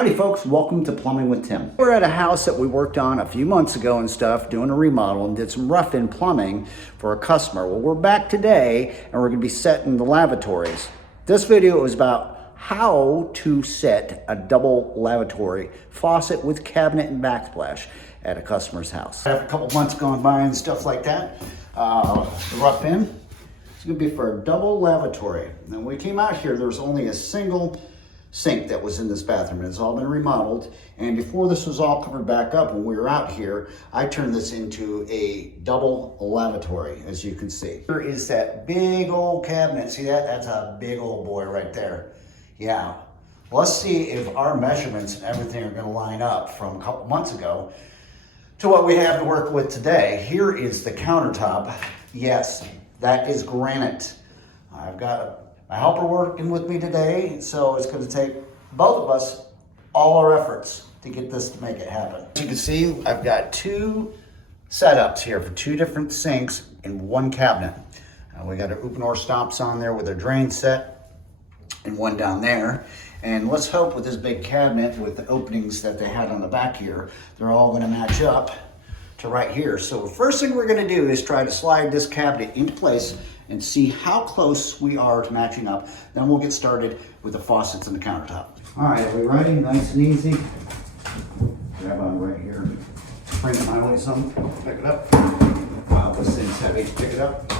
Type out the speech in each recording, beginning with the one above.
Howdy folks, welcome to Plumbing with Tim. We're at a house that we worked on a few months ago and stuff, doing a remodel and did some rough-in plumbing for a customer. Well, we're back today and we're gonna be setting the lavatories. This video is about how to set a double lavatory faucet with cabinet and backsplash at a customer's house. After a couple months gone by and stuff like that, the rough-in, it's gonna be for a double lavatory. And when we came out here, there was only a single sink that was in this bathroom, and it's all been remodeled. And before this was all covered back up, when we were out here, I turned this into a double lavatory, as you can see. Here is that big old cabinet. See that? That's a big old boy right there. Yeah. Let's see if our measurements and everything are gonna line up from a couple months ago to what we have to work with today. Here is the countertop. Yes, that is granite. I've got my helper working with me today, so it's going to take both of us all our efforts to get this to make it happen. As you can see, I've got two setups here for two different sinks in one cabinet. We got our Uponor stops on there with a drain set and one down there. And let's hope with this big cabinet with the openings that they had on the back here, they're all going to match up to right here. So the first thing we're going to do is try to slide this cabinet into place and see how close we are to matching up. Then we'll get started with the faucets and the countertop. All right, are we ready? Nice and easy. Grab on right here. Bring it my way some. Pick it up. Wow, this thing's heavy. Pick it up.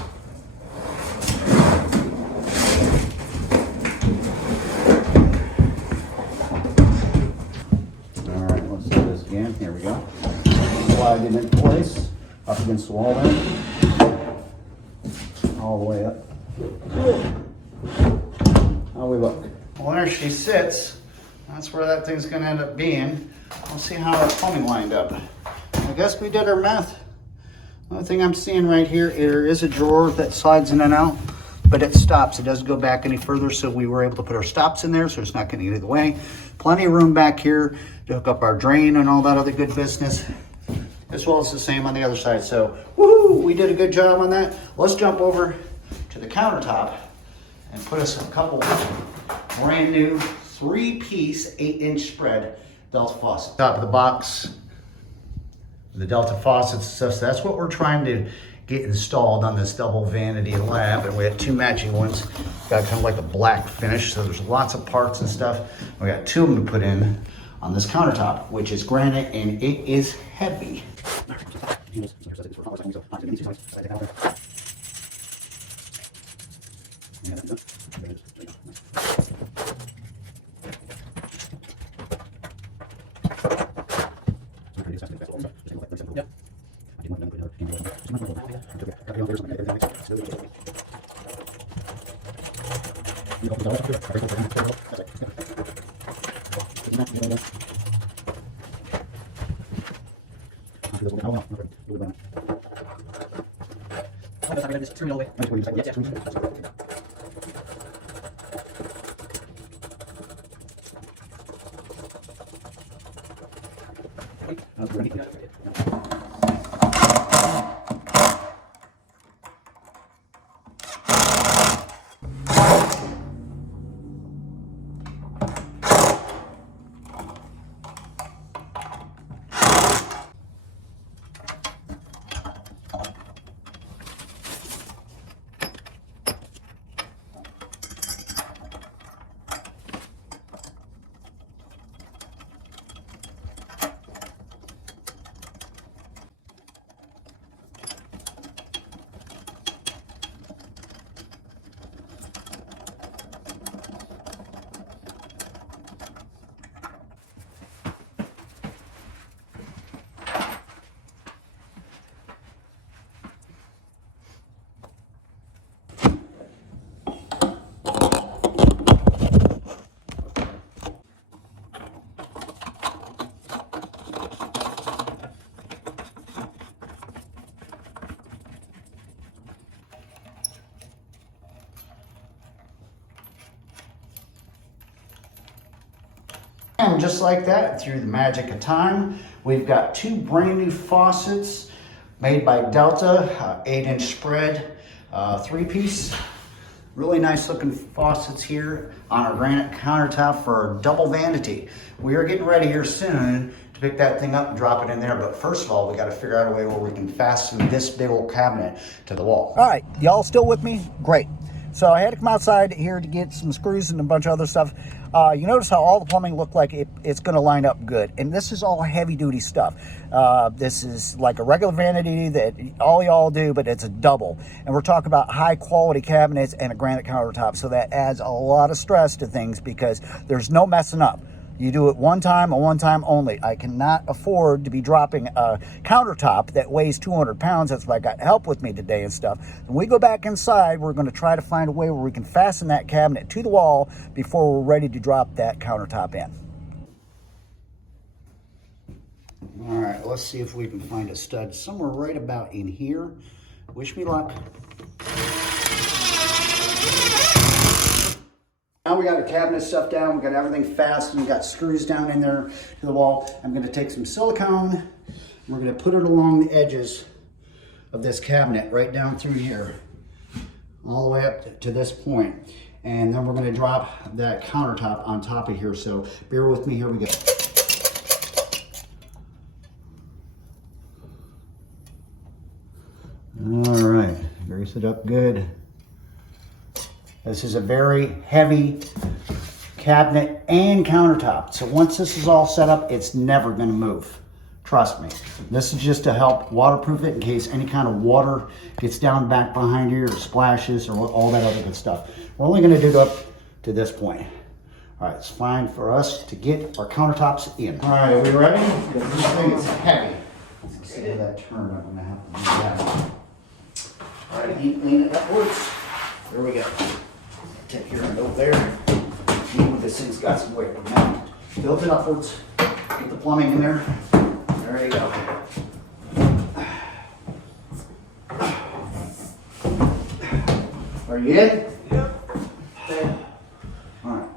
All right, let's do this again. Here we go. Slide it in place, up against the wall there. All the way up. How we look? Well, there she sits. That's where that thing's gonna end up being. We'll see how our plumbing lined up. I guess we did our math. The only thing I'm seeing right here, there is a drawer that slides in and out, but it stops. It doesn't go back any further, so we were able to put our stops in there, so it's not gonna get in the way. Plenty of room back here to hook up our drain and all that other good business, as well as the same on the other side. So, woohoo, we did a good job on that. Let's jump over to the countertop and put us a couple brand new 3-piece 8-inch spread Delta faucet. Top of the box, the Delta faucets and stuff. So that's what we're trying to get installed on this double vanity lab. And we had two matching ones. Got kind of like a black finish. So there's lots of parts and stuff. We got two of them to put in on this countertop, which is granite and it is heavy. And just like that, through the magic of time, we've got two brand new faucets made by Delta, 8-inch spread, 3-piece Really nice looking faucets here on our granite countertop for our double vanity. We are getting ready here soon to pick that thing up and drop it in there. But first of all, we got to figure out a way where we can fasten this big old cabinet to the wall. All right, y'all still with me? Great. So I had to come outside here to get some screws and a bunch of other stuff. You notice how all the plumbing looked like it's going to line up good. And this is all heavy duty stuff. This is like a regular vanity that all y'all do, but it's a double. And we're talking about high quality cabinets and a granite countertop. So that adds a lot of stress to things because there's no messing up. You do it one time and one time only. I cannot afford to be dropping a countertop that weighs 200 pounds. That's why I got help with me today and stuff. When we go back inside, we're going to try to find a way where we can fasten that cabinet to the wall before we're ready to drop that countertop in. All right, let's see if we can find a stud somewhere right about in here. Wish me luck. Now we got the cabinet stuff down, we got everything fastened, we got screws down in there to the wall. I'm going to take some silicone, and we're going to put it along the edges of this cabinet right down through here, all the way up to this point. And then we're going to drop that countertop on top of here, so bear with me, here we go. All right, grease it up good. This is a very heavy cabinet and countertop. So once this is all set up, it's never gonna move. Trust me. This is just to help waterproof it in case any kind of water gets down back behind here or splashes or all that other good stuff. We're only gonna dig up to this point. All right, it's fine for us to get our countertops in. All right, are we ready? This thing is heavy. Let's see that turn. I'm gonna have to do that. All right, lean it upwards. There we go. Take care of it over there. This thing's got some weight. Now, build it upwards. Get the plumbing in there. There you go. Are you in? Yep. All right.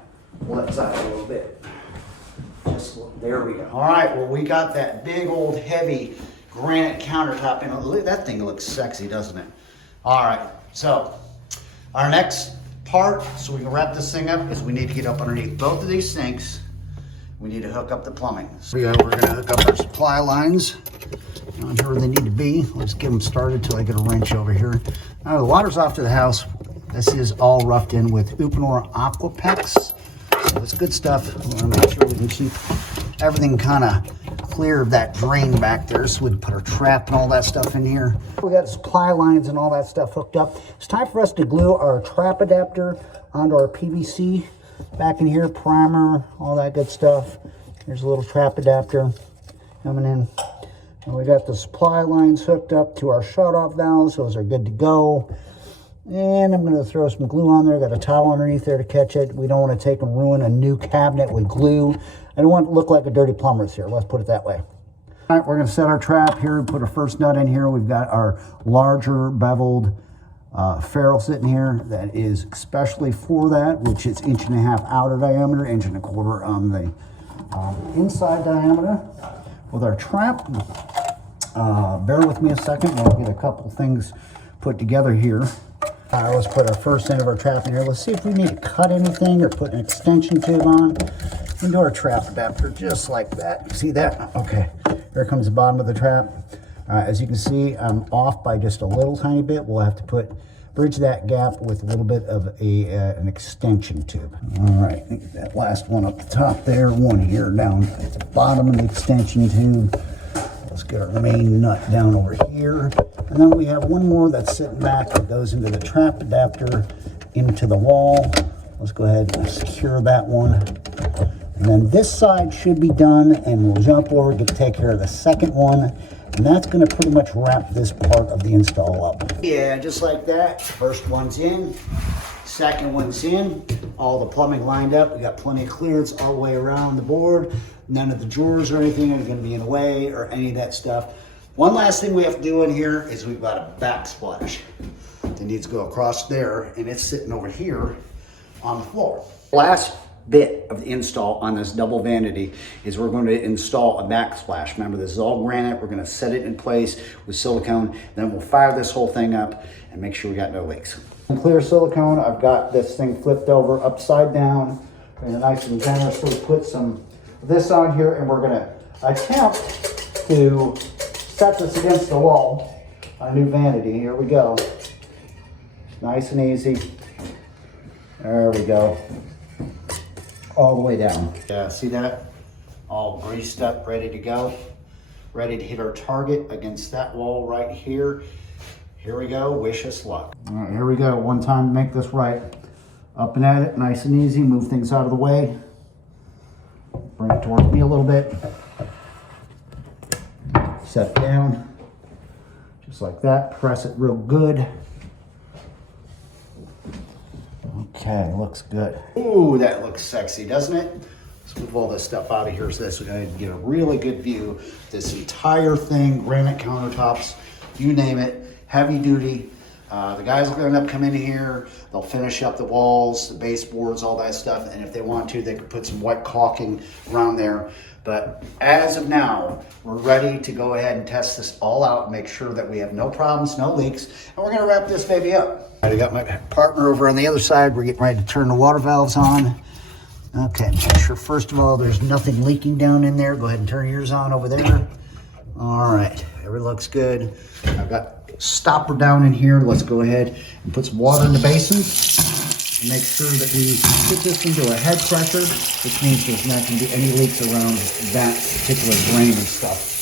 Pull that side a little bit. There we go. All right. Well, we got that big old heavy granite countertop in. Look, that thing looks sexy, doesn't it? All right. So our next part, so we can wrap this thing up, is we need to get up underneath both of these sinks. We need to hook up the plumbing. So we're going to hook up our supply lines on here where they need to be. Let's get them started till I get a wrench over here. Now the water's off to the house. This is all roughed in with Uponor Aquapex. So it's good stuff. We want to make sure we can keep everything kind of clear of that drain back there, so we can put our trap and all that stuff in here. We got supply lines and all that stuff hooked up. It's time for us to glue our trap adapter onto our PVC back in here, primer, all that good stuff. There's a little trap adapter coming in. And we got the supply lines hooked up to our shut-off valves. Those are good to go. And I'm going to throw some glue on there. Got a towel underneath there to catch it. We don't want to take and ruin a new cabinet with glue. I don't want it to look like a dirty plumber's here. Let's put it that way. All right, we're going to set our trap here and put our first nut in here. We've got our larger beveled ferrule sitting here that is especially for that, which is 1.5 inches outer diameter, 1.25 inches on the inside diameter. With our trap, bear with me a second. I'll get a couple things put together here. Let's put our first end of our trap in here. Let's see if we need to cut anything or put an extension tube on into our trap adapter, just like that. See that? Okay, here comes the bottom of the trap. As you can see, I'm off by just a little tiny bit. We'll have to bridge that gap with a little bit of an extension tube. All right, I think that last one up the top there, one here down at the bottom of the extension tube. Let's get our main nut down over here. And then we have one more that's sitting back that goes into the trap adapter into the wall. Let's go ahead and secure that one. And then this side should be done, and we'll jump over to take care of the second one. And that's going to pretty much wrap this part of the install up. Yeah, just like that. First one's in, second one's in. All the plumbing lined up. We got plenty of clearance all the way around the board. None of the drawers or anything are going to be in the way or any of that stuff. One last thing we have to do in here is we've got a backsplash that needs to go across there, and it's sitting over here on the floor. Last bit of the install on this double vanity is we're going to install a backsplash. Remember, this is all granite. We're going to set it in place with silicone. Then we'll fire this whole thing up and make sure we got no leaks. Clear silicone. I've got this thing flipped over upside down and nice and generously put some of this on here, and we're gonna attempt to set this against the wall on a new vanity. Here we go. Nice and easy. There we go. All the way down. Yeah, see that? All greased up, ready to go. Ready to hit our target against that wall right here. Here we go, wish us luck. All right, here we go, one time to make this right. Up and at it, nice and easy, move things out of the way. Bring it towards me a little bit. Set it down, just like that, press it real good. Okay, looks good. Ooh, that looks sexy, doesn't it? Let's move all this stuff out of here so this way I can get a really good view of this entire thing, granite countertops, you name it. Heavy duty. The guys will end up coming in here. They'll finish up the walls, the baseboards, all that stuff. And if they want to, they could put some white caulking around there. But as of now, we're ready to go ahead and test this all out, make sure that we have no problems, no leaks. And we're gonna wrap this baby up. I got my partner over on the other side. We're getting ready to turn the water valves on. Okay, make sure first of all, there's nothing leaking down in there. Go ahead and turn yours on over there. All right, everything looks good. I've got stopper down in here. Let's go ahead and put some water in the basin and make sure that we put this into a head pressure, which means there's not going to be any leaks around that particular drain and stuff.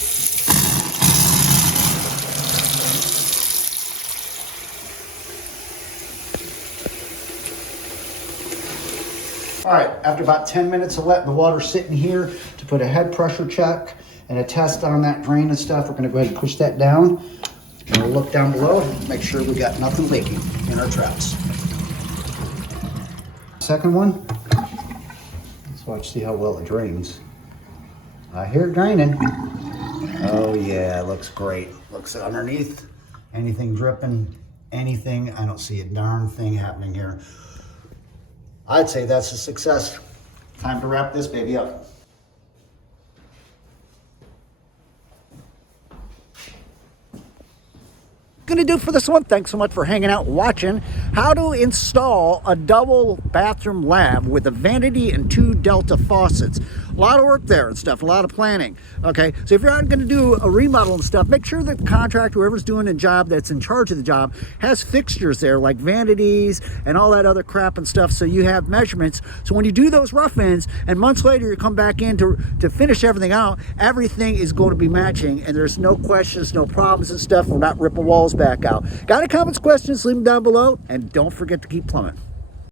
All right, after about 10 minutes of letting the water sit in here to put a head pressure check and a test on that drain and stuff, we're going to go ahead and push that down. And we'll look down below and make sure we got nothing leaking in our troughs. Second one. Let's watch, see how well it drains. I hear it draining. Oh yeah, it looks great. Looks underneath. Anything dripping, anything. I don't see a darn thing happening here. I'd say that's a success. Time to wrap this baby up. Gonna do for this one. Thanks so much for hanging out watching how to install a double bathroom lab with a Vanity and 2 Delta faucets. A lot of work there and stuff, a lot of planning. Okay, so if you're not gonna do a remodel and stuff, make sure that the contractor, whoever's doing a job that's in charge of the job, has fixtures there like vanities and all that other crap and stuff, so you have measurements. So when you do those rough ends and months later you come back in to finish everything out, everything is going to be matching and there's no questions, no problems and stuff. We're not ripping walls back out. Got any comments, questions, leave them down below, and don't forget to keep plumbing.